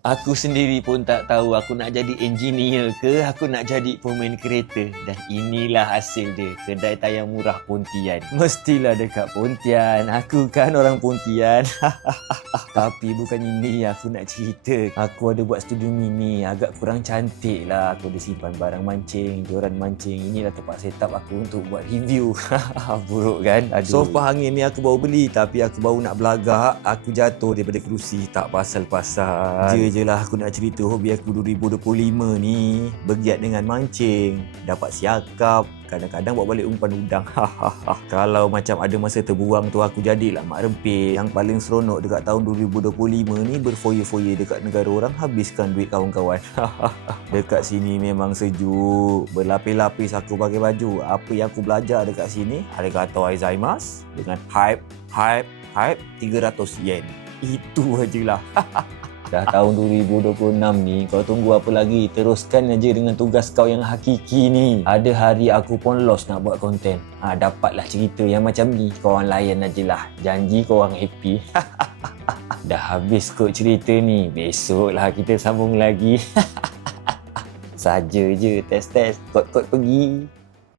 Aku sendiri pun tak tahu aku nak jadi engineer ke aku nak jadi pemain kereta. Dan inilah hasil dia, kedai tayar murah Pontian. Mestilah dekat Pontian, aku kan orang Pontian. Tapi bukan ini aku nak cerita. Aku ada buat studio mini, agak kurang cantik lah. Aku ada simpan barang mancing, joran mancing. Inilah tempat setup aku untuk buat review. Buruk kan? Aduh. Sofa angin ni aku baru beli, tapi aku baru nak belagak, aku jatuh daripada kerusi. Tak pasal-pasal. Je lah aku nak cerita hobi aku 2025 ni. Bergiat dengan mancing, dapat siakap, kadang-kadang bawa balik umpan udang. Kalau macam ada masa terbuang tu, aku jadilah mak rempit. Yang paling seronok dekat tahun 2025 ni berfoya-foya dekat negara orang, habiskan duit kawan-kawan. Dekat sini memang sejuk, berlapis-lapis aku pakai baju. Apa yang aku belajar dekat sini, arigatou gozaimasu dengan hype 300 yen. Itu ajalah. Dah tahun 2026 ni, kau tunggu apa lagi? Teruskan aja dengan tugas kau yang hakiki ni. Ada hari aku pun lost nak buat konten. Dapatlah cerita yang macam ni. Kau orang layan ajalah. Janji kau orang happy. Dah habis kot cerita ni. Besoklah kita sambung lagi. Saja je, test-test. Kot-kot pergi.